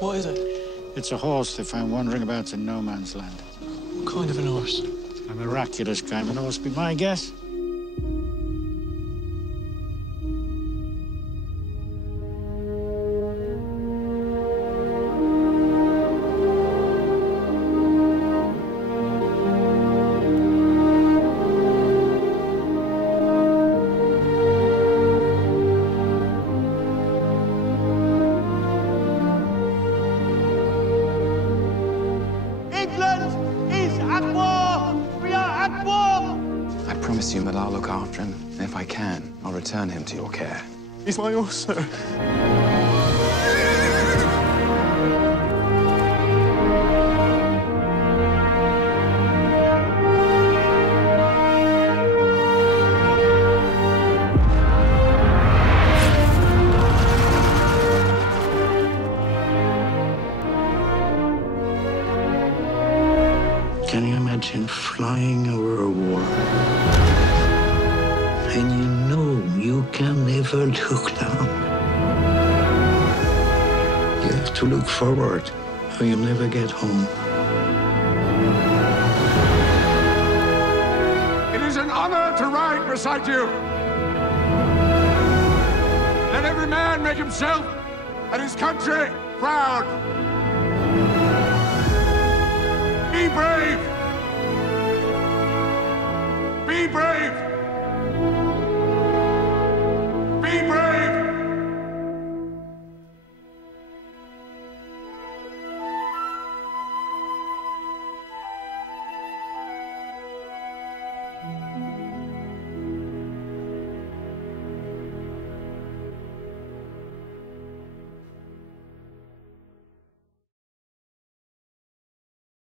What is it? It's a horse they found wandering about in no man's land. What kind of an horse? A miraculous kind of horse, be my guess. England is at war! We are at war! I promise you that I'll look after him, and if I can, I'll return him to your care. He's my horse, sir. Can you imagine flying over a war? And you know you can never look down. You have to look forward, or you'll never get home. It is an honor to ride beside you. Let every man make himself and his country proud. Be brave! Be brave! Be brave!